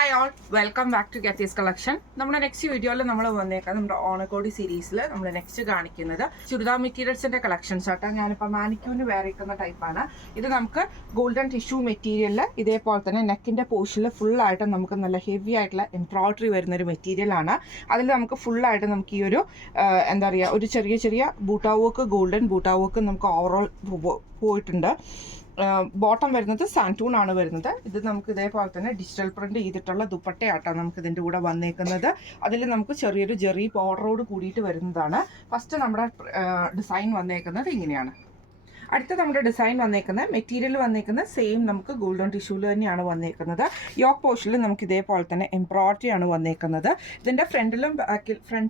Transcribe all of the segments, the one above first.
Hi all, welcome back to Getty's collection. നമ്മുടെ next വീഡിയോയിൽ നമ്മൾ വന്നേക്കാം നമ്മുടെ ഓണക്കോടി സീരീസിൽ നമ്മൾ നെക്സ്റ്റ് കാണിക്കുന്നത് ചുരിദാർ മെറ്റീരിയൽസിന്റെ കളക്ഷൻസ് ആട്ടോ. ഞാനിപ്പോൾ മാനിക്യൂവിന് വേറിക്കുന്ന ടൈപ്പാണ്. ഇത് നമുക്ക് ഗോൾഡൻ ടിഷ്യൂ മെറ്റീരിയലിൽ ഇതേപോലെ തന്നെ നെക്കിന്റെ പോർഷനിൽ ഫുള്ളായിട്ട് നമുക്ക് നല്ല ഹെവി ആയിട്ടുള്ള എംബ്രോയിഡറി വരുന്നൊരു മെറ്റീരിയലാണ്. അതിൽ നമുക്ക് ഫുള്ളായിട്ട് നമുക്ക് ഈ ഒരു എന്താ പറയുക, ഒരു ചെറിയ ചെറിയ buta work, golden buta work നമുക്ക് ഓവറോൾ പോയിട്ടുണ്ട്. ബോട്ടം വരുന്നത് സാൻറ്റൂൺ ആണ് വരുന്നത്. ഇത് നമുക്ക് ഇതേപോലെ തന്നെ ഡിജിറ്റൽ പ്രിന്റ് ചെയ്തിട്ടുള്ള ദുപ്പട്ടയാട്ടോ നമുക്ക് ഇതിൻ്റെ കൂടെ വന്നേക്കുന്നത്. അതിൽ നമുക്ക് ചെറിയൊരു ജെറി ബോർഡറോട് കൂടിയിട്ട് വരുന്നതാണ്. ഫസ്റ്റ് നമ്മുടെ ഡിസൈൻ വന്നേക്കുന്നത് ഇങ്ങനെയാണ്. അടുത്ത നമ്മുടെ ഡിസൈൻ വന്നേക്കുന്നത് മെറ്റീരിയൽ വന്നേക്കുന്നത് സെയിം നമുക്ക് ഗോൾഡൻ ടിഷ്യൂല് തന്നെയാണ് വന്നേക്കുന്നത്. യോക്ക് പോർഷനിൽ നമുക്ക് ഇതേപോലെ തന്നെ എംബ്രോയിഡറി ആണ് വന്നേക്കുന്നത്. ഇതിൻ്റെ ഫ്രണ്ട്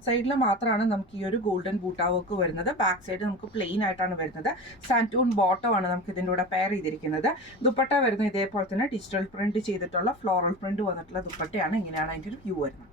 സൈഡിൽ മാത്രമാണ് നമുക്ക് ഈ ഒരു ഗോൾഡൻ ബൂട്ടാ വർക്ക് വരുന്നത്. ബാക്ക് സൈഡ് നമുക്ക് പ്ലെയിൻ ആയിട്ടാണ് വരുന്നത്. സാൻറ്റൂൺ ബോട്ടം ആണ് നമുക്ക് ഇതിൻ്റെ കൂടെ പെയർ ചെയ്തിരിക്കുന്നത്. ദുപ്പട്ട വരുന്നത് ഇതേപോലെ തന്നെ ഡിജിറ്റൽ പ്രിന്റ് ചെയ്തിട്ടുള്ള ഫ്ലോറൽ പ്രിന്റ് വന്നിട്ടുള്ള ദുപ്പട്ടയാണ്. ഇങ്ങനെയാണ് അതിൻ്റെ ഒരു വ്യൂ വരുന്നത്.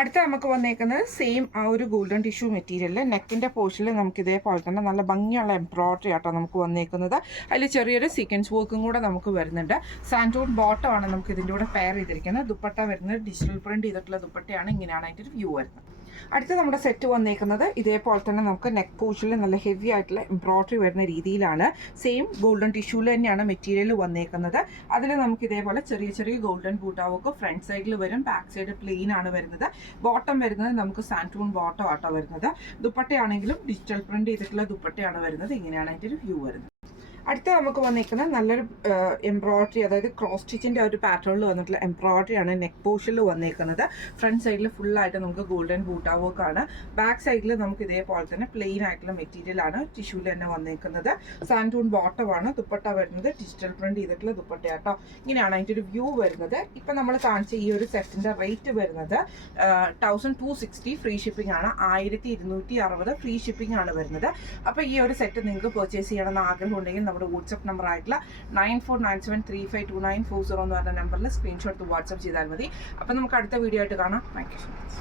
അടുത്ത നമുക്ക് വന്നേക്കുന്നത് സെയിം ആ ഒരു ഗോൾഡൻ ടിഷ്യൂ മെറ്റീരിയലിൽ നെക്കിൻ്റെ പോർഷനിൽ നമുക്ക് ഇതേപോലെ തന്നെ നല്ല ഭംഗിയുള്ള എംബ്രോയിഡറി ആട്ടോ നമുക്ക് വന്നേക്കുന്നത്. അതിൽ ചെറിയൊരു സീക്വൻസ് വർക്കും കൂടെ നമുക്ക് വരുന്നുണ്ട്. സാൻറ്റൂൺ ബോട്ടം ആണ് നമുക്ക് ഇതിൻ്റെ കൂടെ പെയർ ചെയ്തിരിക്കുന്നത്. ദുപ്പട്ട വരുന്നത് ഡിജിറ്റൽ പ്രിന്റ് ചെയ്തിട്ടുള്ള ദുപ്പട്ടയാണ്. ഇങ്ങനെയാണ് അതിൻ്റെ ഒരു വ്യൂ വരുന്നത്. അടുത്ത നമ്മുടെ സെറ്റ് വന്നേക്കുന്നത് ഇതേപോലെ തന്നെ നമുക്ക് നെക്ക് പോർഷനിൽ നല്ല ഹെവി ആയിട്ടുള്ള എംബ്രോയിഡറി വരുന്ന രീതിയിലാണ്. സെയിം ഗോൾഡൻ ടിഷ്യൂല് തന്നെയാണ് മെറ്റീരിയൽ വന്നേക്കുന്നത്. അതിൽ നമുക്ക് ഇതേപോലെ ചെറിയ ചെറിയ ഗോൾഡൻ ബൂട്ടാ വർക്ക് ഫ്രണ്ട് സൈഡിൽ വരും. ബാക്ക് സൈഡ് പ്ലെയിൻ ആണ് വരുന്നത്. ബോട്ടം വരുന്നത് നമുക്ക് സാൻറ്റൂൺ ബോട്ടം ആട്ടോ വരുന്നത്. ദുപ്പട്ടയാണെങ്കിലും ഡിജിറ്റൽ പ്രിന്റ് ചെയ്തിട്ടുള്ള ദുപ്പട്ടയാണ് വരുന്നത്. ഇങ്ങനെയാണ് അതിൻ്റെ ഒരു വ്യൂ വരുന്നത്. അടുത്ത നമുക്ക് വന്നിരിക്കുന്നത് നല്ലൊരു എംബ്രോയിഡറി, അതായത് ക്രോസ് സ്റ്റിച്ചിൻ്റെ ഒരു പാറ്റേണിൽ വന്നിട്ടുള്ള എംബ്രോയിഡറി ആണ് നെക്ക് പോർഷനിൽ വന്നിരിക്കുന്നത്. ഫ്രണ്ട് സൈഡിൽ ഫുള്ളായിട്ട് നമുക്ക് ഗോൾഡൻ ബൂട്ടാ വർക്ക് ആണ്. ബാക്ക് സൈഡിൽ നമുക്ക് ഇതേപോലെ തന്നെ പ്ലെയിൻ ആയിട്ടുള്ള മെറ്റീരിയൽ ആണ് ടിഷ്യൂവിൽ തന്നെ വന്നിരിക്കുന്നത്. സാൻറ്റൂൺ ബോട്ടമാണ്. ദുപ്പട്ട വരുന്നത് ഡിജിറ്റൽ പ്രിന്റ് ചെയ്തിട്ടുള്ള ദുപ്പട്ടയാട്ടോ. ഇങ്ങനെയാണ് അതിൻ്റെ ഒരു വ്യൂ വരുന്നത്. ഇപ്പം നമ്മൾ കാണിച്ച ഈ ഒരു സെറ്റിൻ്റെ റേറ്റ് വരുന്നത് 1260 ഫ്രീ ഷിപ്പിംഗ് ആണ്. 1260 ഫ്രീ ഷിപ്പിംഗ് ആണ് വരുന്നത്. അപ്പോൾ ഈ ഒരു സെറ്റ് നിങ്ങൾക്ക് പർച്ചേസ് ചെയ്യണമെന്ന് ആഗ്രഹം ഉണ്ടെങ്കിൽ നമ്മുടെ വാട്സ്ആപ്പ് നമ്പർ ആയിട്ടുള്ള 9497352940 എന്ന് പറഞ്ഞ നമ്പറിൽ സ്ക്രീൻഷോട്ട് വാട്സ്ആപ്പ് ചെയ്താൽ മതി. അപ്പം നമുക്ക് അടുത്ത വീഡിയോ ആയിട്ട് കാണാം. Thank you so much.